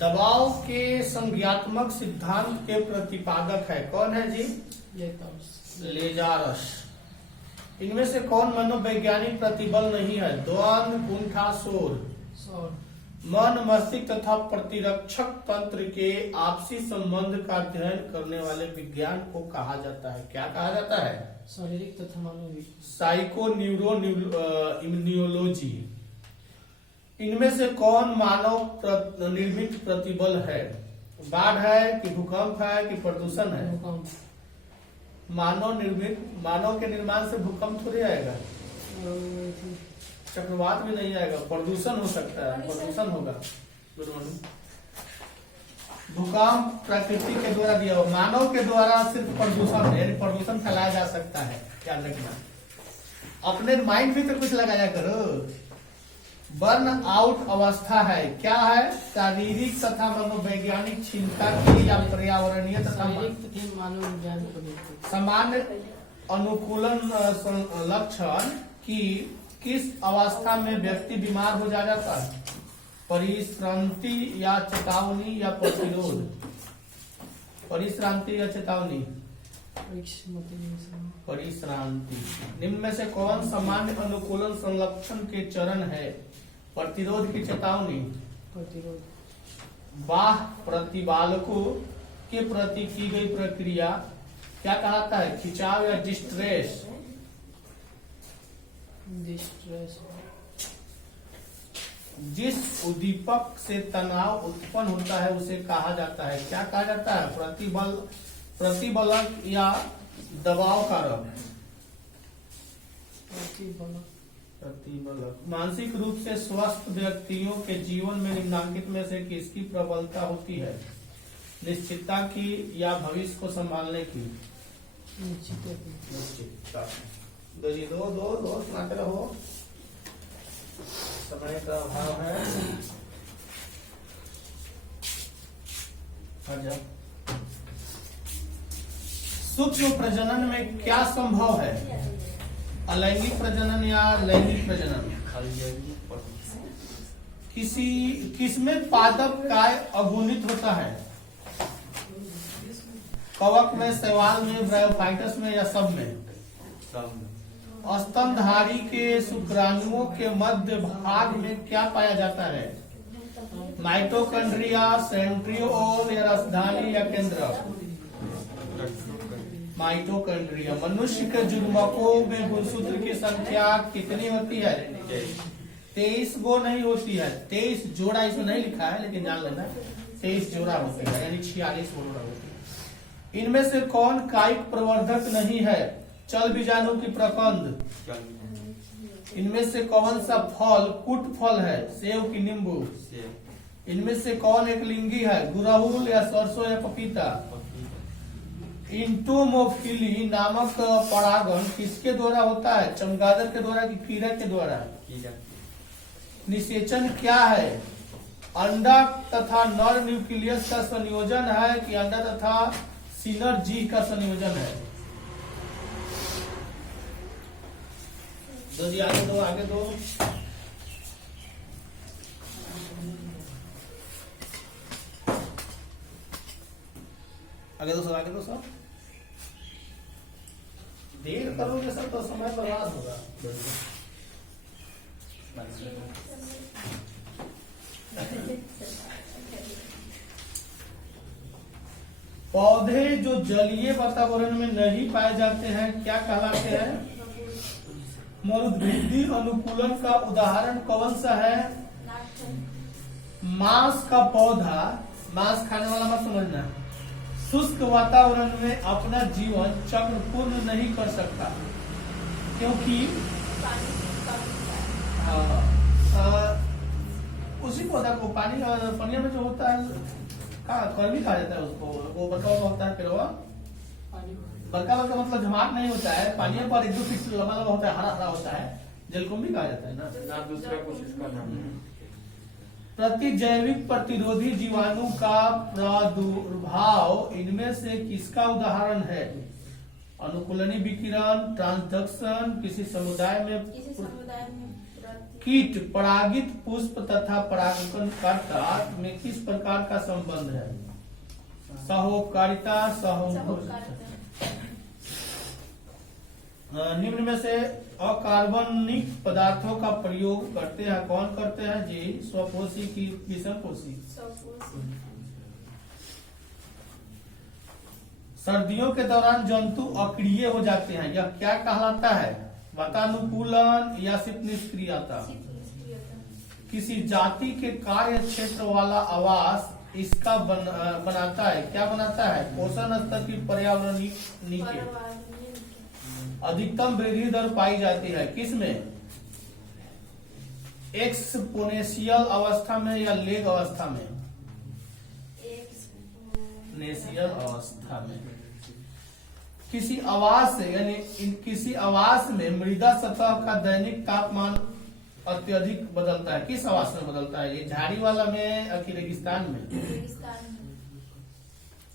दबाव के संज्ञात्मक सिद्धांत के प्रतिपादक है कौन है जी? लेजारस। इनमें से कौन मनोवैज्ञानिक प्रतिबल नहीं है? द्वंद्व, कुंठा, शोर। मन, मस्तिष्क तथा प्रतिरक्षक तंत्र के आपसी संबंध का अध्ययन करने वाले विज्ञान को कहा जाता है, क्या कहा जाता है? शारीरिक तथा मानवीय। Psycho neuro immunology. इनमें से कौन मानव निर्मित प्रतिबल है? बाढ़ है कि भूकंप है कि प्रदूषण है? मानव के निर्माण से भूकंप थोड़ी आएगा, चक्रवात भी नहीं आएगा, प्रदूषण हो सकता है, प्रदूषण होगा। भूकंप प्रकृति के द्वारा दिया हुआ, मानव के द्वारा सिर्फ प्रदूषण यानी प्रदूषण फैलाया जा सकता है, याद रखना। अपने माइंड भी तो कुछ लगाया करो। बर्न आउट अवस्था है, क्या है? शारीरिक तथा मनोवैज्ञानिक चिंता की या पर्यावरणीय तथा सामान्य अनुकूलन लक्षण की किस अवस्था में व्यक्ति बीमार हो जाता है? परिश्रांति या चेतावनी या प्रतिरोध? परिश्रांति या चेतावनी? परिश्रांति। निम्न में से कौन सामान्य अनुकूलन संलक्षण के चरण है? प्रतिरोध की चेतावनी? प्रतिरोध। बाह्य प्रतिबालकों के प्रति की गई प्रक्रिया क्या कहलाता है? खिंचाव या डिस्ट्रेस? जिस उद्दीपक से तनाव उत्पन्न होता है उसे कहा जाता है, क्या कहा जाता है? प्रतिबलक या दबाव कारक? प्रतिबलक। मानसिक रूप से स्वस्थ व्यक्तियों के जीवन में निम्नलिखित में से किसकी प्रबलता होती है? निश्चितता की या भविष्य को संभालने की? निश्चितता। दो सुनाते रहो, समय का अभाव है। सूक्ष्म प्रजनन में क्या संभव है? अलैंगिक प्रजनन या लैंगिक प्रजनन? किसमें पादप काय अगुणित होता है? कवक में, शैवाल में, ब्रायोफाइटस में या सब में? स्तनधारी के शुक्राणुओं के मध्य भाग में क्या पाया जाता है? माइटोकॉन्ड्रिया, सेंट्रियोल या राजधानी या केंद्र? माइटोकॉन्ड्रिया। मनुष्य के जुग्मकों में गुणसूत्र की संख्या कितनी होती है? 23 गो नहीं होती है, 23 जोड़ा इसमें नहीं लिखा है लेकिन जान लेना 23 जोड़ा होती है, यानी 46 जोड़ा होती है। इनमें से कौन कायिक प्रवर्धक नहीं है? चल बीजाणु की प्रकंद। इनमें से कौन सा फल कुट फल है? सेव की नींबू? इनमें से कौन एक लिंगी है? गुड़हल या सरसों या पपीता? इंटोमोफिली नामक परागण किसके द्वारा होता है? चमगादड़ के द्वारा कि कीड़ा के द्वारा? निषेचन क्या है? अंडा तथा नर न्यूक्लियस का संयोजन है कि अंडा तथा सिनर्जी का संयोजन है? दो जी, आगे दो, आगे दो। आगे दो सर, आगे दो सर। देर करोगे सर तो समय बर्बाद होगा। पौधे जो जलीय वातावरण में नहीं पाए जाते हैं क्या कहलाते हैं? मरुद्भिदी अनुकूलन का उदाहरण कौन सा है? मांस का पौधा, मांस खाने वाला मत समझना, शुष्क वातावरण में अपना जीवन चक्र पूर्ण नहीं कर सकता क्योंकि उसी पौधा को पानी में जो होता है कर्मी कहा जाता है उसको, वो बड़का होता है, फिर बड़का मतलब जमाट नहीं होता है, पानी पर 1-2 फीट लंबा लंबा होता है, हरा हरा होता है, जलकुंभी कहा जाता है ना। दूसरा कोशिश करना। प्रतिजैविक प्रतिरोधी जीवाणु का प्रादुर्भाव इनमें से किसका उदाहरण है? अनुकूलनी विकिरण, ट्रांसडक्शन, किसी समुदाय में कीट परागित पुष्प तथा परागणकर्ता में किस प्रकार का संबंध है? सहोकारिता, निम्न में से अकार्बनिक पदार्थों का प्रयोग करते हैं कौन करते हैं जी? स्वपोषी की विषमपोषी? सर्दियों के दौरान जंतु अक्रिय हो जाते हैं, यह क्या कहलाता है? वातानुकूलन या सिर्फ निष्क्रियता? किसी जाति के कार्य क्षेत्र वाला आवास इसका बनाता है, क्या बनाता है? पोषण स्तर की पर्यावरणीय अधिकतम वृद्धि दर पाई जाती है किसमें? एक्सपोनेंशियल अवस्था में या लेग अवस्था में? एक्सपोनेंशियल अवस्था में। किसी आवास से यानी किसी आवास में मृदा सतह का दैनिक तापमान अत्यधिक बदलता है, किस आवास में बदलता है? ये झाड़ी वाला में कि रेगिस्तान में?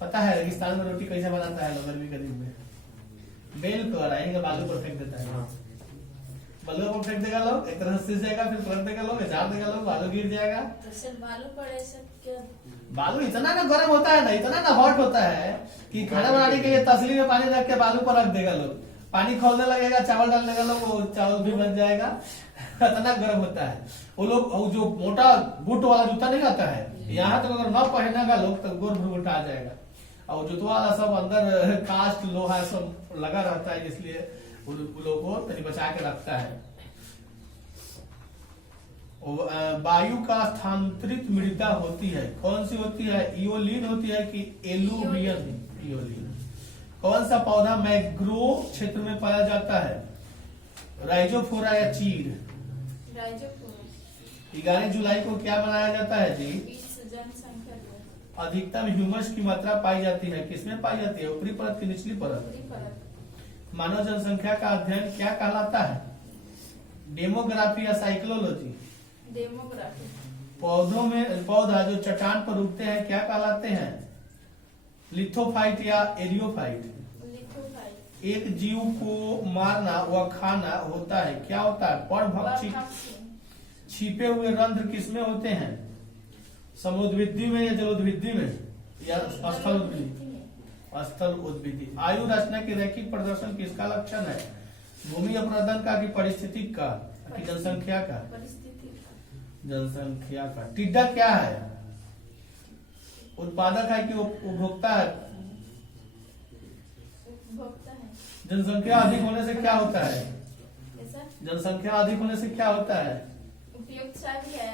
पता है रेगिस्तान में रोटी कैसे बनाता है? गर्मी के दिन में बेल कर आएंगे, बालू पर फेंक देता है, बालू पर फेंक देगा लोग, एक तरह से सिर जाएगा, फिर पलट देगा लोग, झाड़ देगा लोग, बालू गिर जाएगा। बालू इतना ना गर्म होता है ना, इतना ना हॉट होता है कि खाना बनाने के लिए तसली में पानी रख के बालू पर रख देगा लोग, पानी खोलने लगेगा, चावल डाल देगा लोग, वो चावल भी बन जाएगा। इतना गर्म होता है वो लोग। जो मोटा बूट वाला जूता नहीं आता है, यहाँ तक अगर न पहनेगा लोग तो गोर भूट आ जाएगा। और जूता वाला सब अंदर कास्ट लोहा सब लगा रहता है, इसलिए वो लोग को तनी बचा के रखता है। वायु का स्थानांतरित मृदा होती है, कौन सी होती है? इओलिन होती है कि एलुवियन? इओलिन। कौन सा पौधा मैंग्रोव क्षेत्र में पाया जाता है? राइजोफोरा या चीड़? 11 जुलाई को क्या मनाया जाता है जी? अधिकतम ह्यूमस की मात्रा पाई जाती है, किसमें पाई जाती है? ऊपरी परत की निचली परत? मानव जनसंख्या का अध्ययन क्या कहलाता है? डेमोग्राफी या साइकोलॉजी? डेमोग्राफी। पौधा जो चट्टान पर उगते हैं क्या कहलाते हैं? लिथोफाइट या एरियोफाइट? लिथोफाइट। एक जीव को मारना व खाना होता है, क्या होता है? परभक्षी। छिपे हुए रंध्र किसमें होते हैं? समुद्रविद्धि में या जलोद्भिद्दि में या स्थल उद्भिदी? स्थल उद्भिदी। आयु रचना की रैखिक प्रदर्शन किसका लक्षण है? भूमि अपरदन का कि पारिस्थितिक का कि जनसंख्या का? जनसंख्या का। टिड्डा क्या है? उत्पादक है कि उपभोक्ता है? जनसंख्या अधिक होने से क्या होता है? जनसंख्या अधिक होने से क्या होता है? उपयोगिता भी है,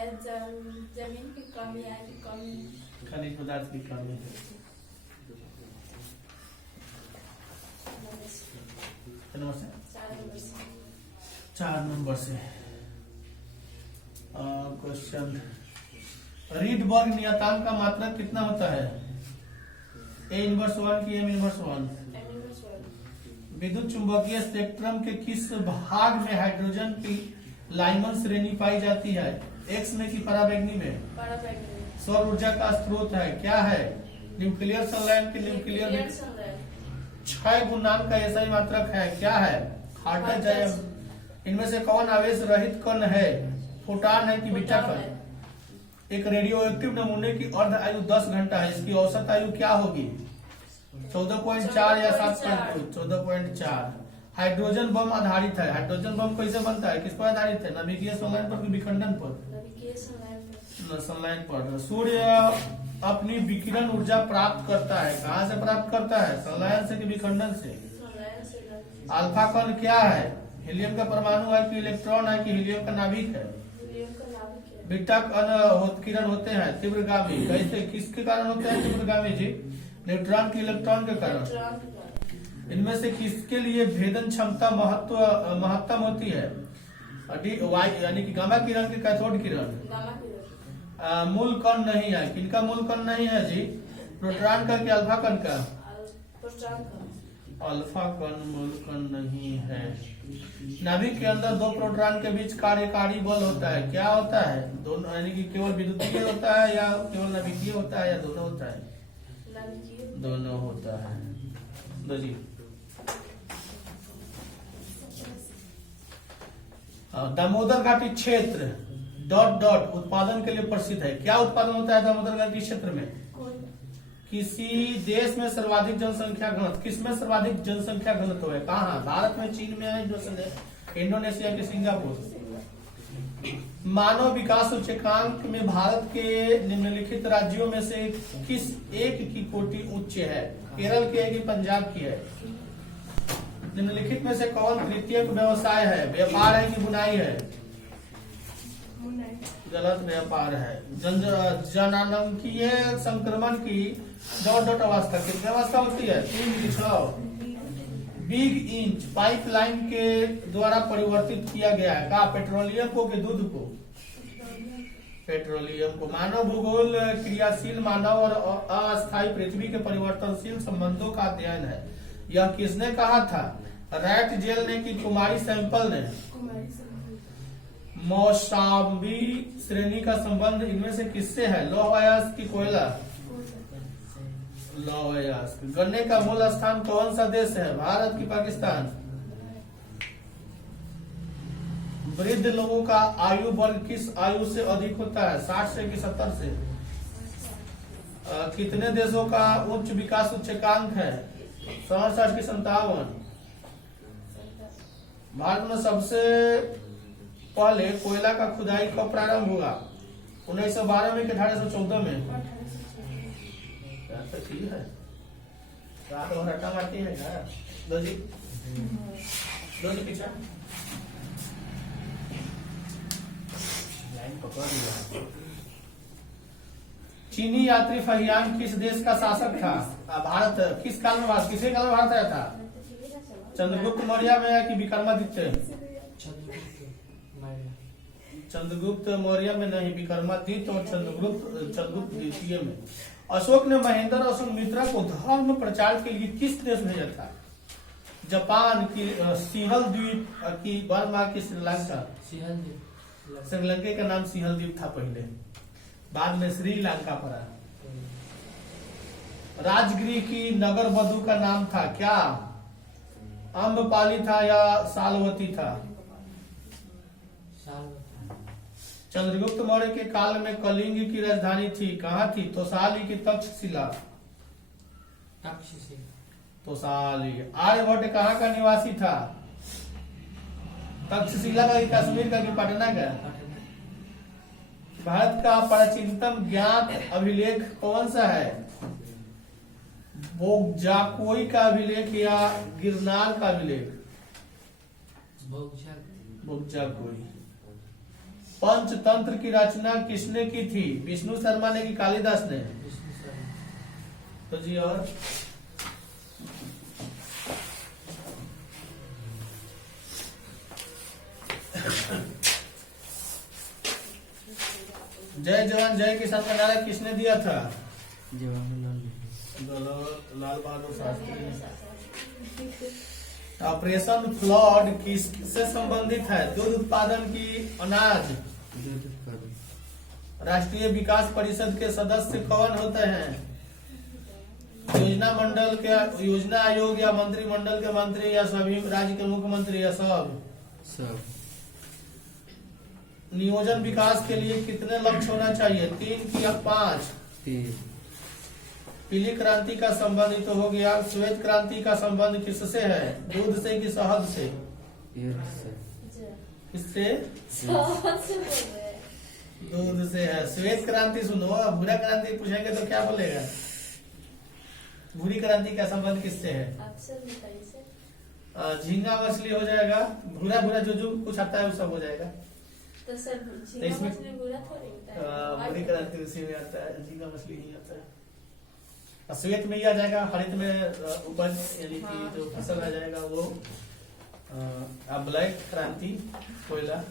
जमीन की कमी है, खनिज पदार्थ की कमी है। नंबर 4 नंबर से क्वेश्चन। रीडबर्ग नियतांक का मात्रक कितना होता है? A−1 की M−1? विद्युत चुंबकीय स्पेक्ट्रम के किस भाग में हाइड्रोजन की लाइमन श्रेणी पाई जाती है? एक्स में कि पराबैंगनी में? सौर ऊर्जा का स्रोत है, क्या है? न्यूक्लियर संलयन की न्यूक्लियर 6 गुणांक का ऐसा ही मात्रक है, क्या है? हाइड्रोजन। इनमें से कौन आवेश रहित कण है? फोटॉन है कि बीटा कण? एक रेडियो एक्टिव नमूने की अर्ध आयु 10 घंटा है, इसकी औसत आयु क्या होगी? 14.4 या 7.2? 14.4। हाइड्रोजन बम आधारित है, हाइड्रोजन बम कैसे बनता है? किस पर आधारित है? नाभिकीय संलयन पर कि विखंडन पर? संलयन पर। सूर्य अपनी विकिरण ऊर्जा प्राप्त करता है, कहाँ से प्राप्त करता है? संलयन से कि विखंडन से? अल्फा कण क्या है? हीलियम का परमाणु है कि इलेक्ट्रॉन है कि हीलियम का नाभिक है? बीटा कण किरण होते हैं तीव्रगामी, कैसे किसके कारण होते हैं तीव्रगामी जी? न्यूट्रॉन की इलेक्ट्रॉन के कारण। इनमें से किसके लिए भेदन क्षमता महत्तम होती है? यानी कि गामा किरण की कैथोड किरण? मूल कण नहीं है, किनका मूल कण नहीं है जी? प्रोटॉन का कि अल्फा कण का? अल्फा कण मूल कण नहीं है। नाभिक के अंदर 2 प्रोटॉन के बीच कार्यकारी बल होता है, क्या होता है? दोनों, यानी कि केवल विद्युतीय होता है या केवल नाभिकीय होता है या दोनों होता है? दोनों होता है। दो जी दामोदर घाटी क्षेत्र डॉट डॉट उत्पादन के लिए प्रसिद्ध है। क्या उत्पादन होता है दामोदर घाटी क्षेत्र में? किसी देश में सर्वाधिक जनसंख्या घनत्व, किसमें सर्वाधिक जनसंख्या घनत्व है? कहाँ? भारत में, चीन में, इंडोनेशिया के, सिंगापुर। मानव विकास सूचकांक में भारत के निम्नलिखित राज्यों में से किस एक की कोटि उच्च है? केरल की है कि पंजाब की है? निम्नलिखित में से कौन तृतीयक व्यवसाय है? व्यापार है कि बुनाई है? गलत, व्यापार है। जननांगीय संक्रमण की डॉट डॉट अवस्था कितनी अवस्था होती है? 3 की 6। बिग इंच पाइपलाइन के द्वारा परिवर्तित किया गया है। कहा? पेट्रोलियम को कि दूध को? पेट्रोलियम को। मानव भूगोल क्रियाशील मानव और अस्थायी पृथ्वी के परिवर्तनशील संबंधों का अध्ययन है। यह किसने कहा था? रैट जेल ने कि कुमारी सैंपल ने? मौसावी श्रेणी का संबंध इनमें से किससे है? लौह अयस्क की कोयला? लौह अयस्क। गन्ने का मूल स्थान कौन सा देश है? भारत की पाकिस्तान? वृद्ध लोगों का आयु वर्ग किस आयु से अधिक होता है? 60 से कि 70 से? कितने देशों का उच्च विकास सूचकांक है? 67 की 57? भारत में सबसे पहले कोयला का खुदाई कब प्रारंभ हुआ? 1912 में कि 1814 में? ठीक है, रट्टा मारती है क्या? दो जी पीछा लाइन पकड़ लिया। चीनी यात्री फहियान किस देश का शासक था? भारत। किस काल में भारत, किसी काल में भारत आया था? चंद्रगुप्त मौर्य में या कि विक्रमादित्य? चंद्रगुप्त मौर्य में नहीं, विक्रमादित्य और चंद्रगुप्त द्वितीय में। अशोक ने महेंद्र और सुमित्रा को धर्म प्रचार के लिए किस देश भेजा था? जापान की, सिंहल द्वीप की, बर्मा की, श्रीलंका? श्रीलंका का नाम सिंहल द्वीप था पहले, बाद में श्रीलंका पड़ा। राजगिरी की नगर वधु का नाम था क्या? अम्बपाली था या सालवती था? चंद्रगुप्त मौर्य के काल में कलिंग की राजधानी थी, कहाँ थी? तोसाली की तक्षशिला? तोसाली। आर्यभट्ट कहाँ का निवासी था? तक्षशिला का, कश्मीर का कि पटना का? भारत का प्राचीनतम ज्ञात अभिलेख कौन सा है? बोगजाकोई का अभिलेख या गिरनार का अभिलेख? बोगजाकोई। पंचतंत्र की रचना किसने की थी? विष्णु शर्मा ने कि कालिदास ने? तो जी और जय जवान जय किसान का नारा किसने दिया था? लाल बहादुर शास्त्री। ऑपरेशन फ्लड किससे संबंधित है? दूध उत्पादन की अनाज? राष्ट्रीय विकास परिषद के सदस्य कौन होते हैं? योजना मंडल के, योजना आयोग या मंत्रिमंडल के मंत्री या सभी राज्य के मुख्यमंत्री या सब? नियोजन विकास के लिए कितने लक्ष्य होना चाहिए? 3 की या 5? पीली क्रांति का संबंध तो हो गया। श्वेत क्रांति का संबंध किससे है? दूध से कि शहद से? किससे? दूध से है। श्वेत क्रांति सुनो, भूरा क्रांति पूछेंगे तो क्या बोलेगा? भूरी क्रांति का संबंध किससे है? झींगा मछली हो जाएगा। भूरा भूरा जो कुछ आता है वो सब हो जाएगा। तो सर झींगा मछली बुरा थोड़ी होता है। भूरी क्रांति उसी में आता है, झींगा मछली नहीं आता है। श्वेत में ही आ जाएगा, हरित में उपज यानी कि जो फसल आ जाएगा वो। ब्लैक क्रांति कोयला